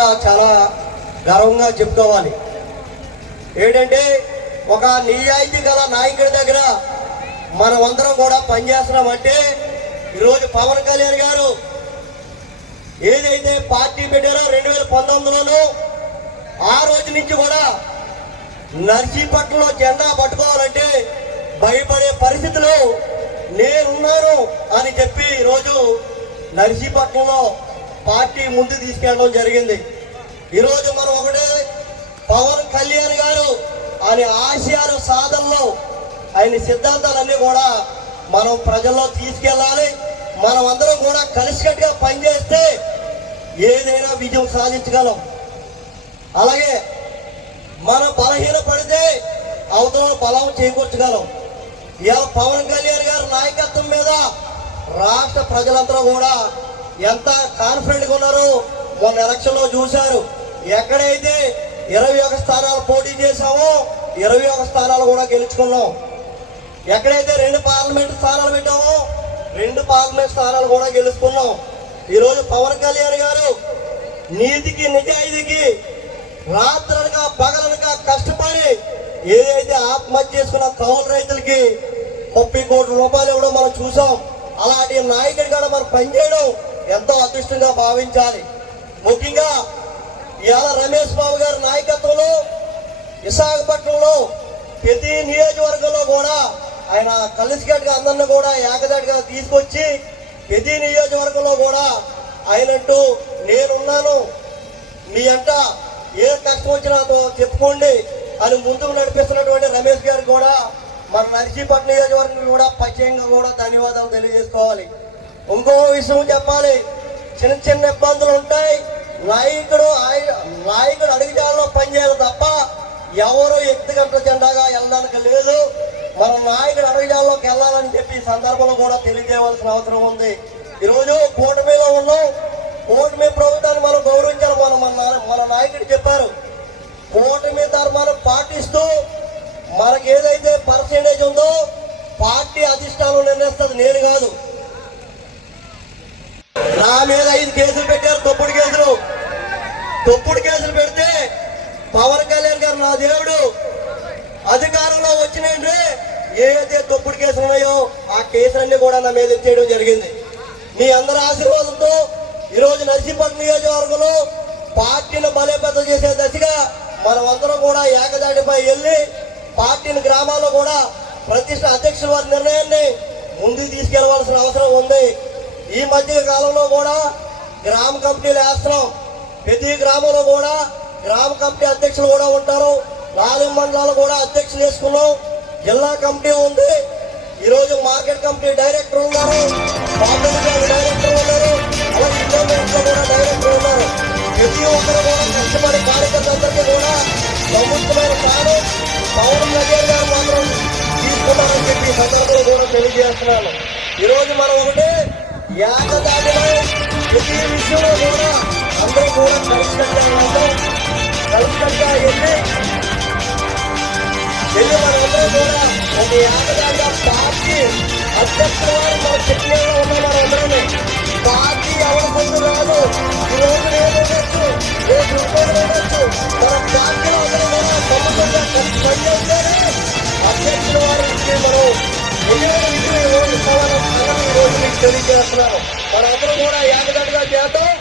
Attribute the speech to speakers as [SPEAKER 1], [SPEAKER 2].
[SPEAKER 1] కూడా చాలా గర్వంగా చెప్పుకోవాలి. ఏంటంటే ఒక నిజాయితీ గల నాయకుడి దగ్గర మనమందరం కూడా పనిచేస్తున్నామంటే ఈరోజు పవన్ కళ్యాణ్ గారు ఏదైతే పార్టీ పెట్టారో రెండు వేల పంతొమ్మిదిలోనూ ఆ రోజు నుంచి కూడా నర్సీపట్నంలో జెండా పట్టుకోవాలంటే భయపడే పరిస్థితిలో నేనున్నాను అని చెప్పి ఈరోజు నర్సీపట్నంలో పార్టీ ముందు తీసుకెళ్ళడం జరిగింది. ఈరోజు మనం ఒకటే పవన్ కళ్యాణ్ గారు ఆయన ఆశయాలు సాధనలో ఆయన సిద్ధాంతాలన్నీ కూడా మనం ప్రజల్లో తీసుకెళ్ళాలి. మనం అందరం కూడా కలిసికట్టుగా పనిచేస్తే ఏదైనా విజయం సాధించగలం. అలాగే మనం బలహీన పడితే అవతల బలం చేకూర్చగలం. ఇవాళ పవన్ కళ్యాణ్ గారి నాయకత్వం మీద రాష్ట్ర ప్రజలందరూ కూడా ఎంత కాన్ఫిడెంట్గా ఉన్నారో మొన్న ఎలక్షన్లో చూశారు. ఎక్కడైతే ఇరవై ఒక స్థానాలు పోటీ చేశామో ఇరవై ఒక స్థానాలు కూడా గెలుచుకున్నాం ఎక్కడైతే రెండు పార్లమెంట్ స్థానాలు పెట్టామో రెండు పార్లమెంట్ స్థానాలు కూడా గెలుచుకున్నాం ఈరోజు పవన్ కళ్యాణ్ గారు నీతికి నిజాయితీకి రాత్రనగా పగలనగా కష్టపడి ఏదైతే ఆత్మహత్య చేసుకున్న కౌలు రైతులకి ముప్పై కోట్ల రూపాయలు ఇవ్వడం మనం చూసాం. అలాంటి నాయకుడి కూడా మనం పనిచేయడం ఎంతో అదృష్టంగా భావించాలి. ముఖ్యంగా ఇవాళ రమేష్ బాబు గారి నాయకత్వంలో విశాఖపట్నంలో ప్రతి నియోజకవర్గంలో కూడా ఆయన కలిసికట్టుగా అందరిని కూడా ఏకదాటిగా తీసుకొచ్చి ప్రతి నియోజకవర్గంలో కూడా ఆయనంటూ నేనున్నాను. మీ అంట ఏ కష్టం వచ్చినా చెప్పుకోండి అని ముందుకు నడిపిస్తున్నటువంటి రమేష్ గారు కూడా మన నర్సీపట్నం నియోజకవర్గం కూడా ప్రత్యేకంగా కూడా ధన్యవాదాలు తెలియజేసుకోవాలి. ఇంకో విషయం చెప్పాలి. చిన్న చిన్న ఇబ్బందులు ఉంటాయి. నాయకుడు ఆయ- నాయకుడు అడుగుజాలలో పనిచేయాలి తప్ప ఎవరు వ్యక్తిగత జెండాగా వెళ్ళడానికి లేదు. మన నాయకుడు అడుగుజాలలోకి వెళ్ళాలని చెప్పి సందర్భంలో కూడా తెలియజేయవలసిన అవసరం ఉంది. ఈరోజు కూటమిలో ఉన్నాం. కూటమి ప్రభుత్వాన్ని మనం గౌరవించాలి. మనం మన మన నాయకుడు చెప్పారు. కూటమి ధర్మాన్ని పాటిస్తూ మనకి ఏదైతే పర్సెంటేజ్ ఉందో పార్టీ అధిష్టానం నిర్ణయిస్తుంది. నేను కాదు. నా మీద ఐదు కేసులు పెట్టారు తప్పుడు కేసులు. తప్పుడు కేసులు పెడితే పవన్ కళ్యాణ్ గారు నా దేవుడు. అధికారంలో వచ్చినంటే ఏదైతే తప్పుడు కేసులు ఉన్నాయో ఆ కేసులన్నీ కూడా నా మీద ఎత్తేయడం జరిగింది. మీ అందరి ఆశీర్వాదంతో ఈరోజు నర్సీపట్నం నియోజకవర్గంలో పార్టీని బలోపేతం చేసే దశగా మనమందరం కూడా ఏకదాటిపై వెళ్ళి పార్టీని గ్రామాల్లో కూడా ప్రతిష్ట అధ్యక్షుల వారి నిర్ణయాన్ని ముందుకు తీసుకెళ్ళవలసిన అవసరం ఉంది. ఈ మధ్య కాలంలో కూడా గ్రామ కమిటీలు వేస్తున్నాం. ప్రతి గ్రామంలో కూడా గ్రామ కమిటీ అధ్యక్షులు కూడా ఉంటారు. నాలుగు మండలాలు కూడా అధ్యక్షులు వేసుకున్నాం. జిల్లా కమిటీ ఉంది. ఈరోజు మార్కెట్ కమిటీ డైరెక్టర్ ఉన్నారు. డైరెక్టర్ ఉన్నారు. అలాగే కూడా డైరెక్టర్ ఉన్నారు. ప్రతి ఒక్కరు కూడా కష్టపడి కార్యకర్తలందరికీ కూడా ప్రభుత్వమైన తాను పవన్ కళ్యాణ్ గారు మాత్రం తీసుకున్నారని చెప్పి సందర్భంలో కూడా తెలియజేస్తున్నాను. ఈరోజు మనం ఒకటే ఏకదాటిలో ప్రతి విషయంలో కూడా అందరూ కూడా కలిసికట్టుగా వెళ్తాం కలిసికట్టుగా వెళ్ళి వెళ్ళి మనందరం కూడా ఒక ఏకదాటిగా పార్టీ అధ్యక్షుల వారు మన చర్చలో ఉన్నాం మనందరం పార్టీ ఎవరి తెలియజేస్తున్నాను మనందరం కూడా ఏకదాటిగా చేద్దాం.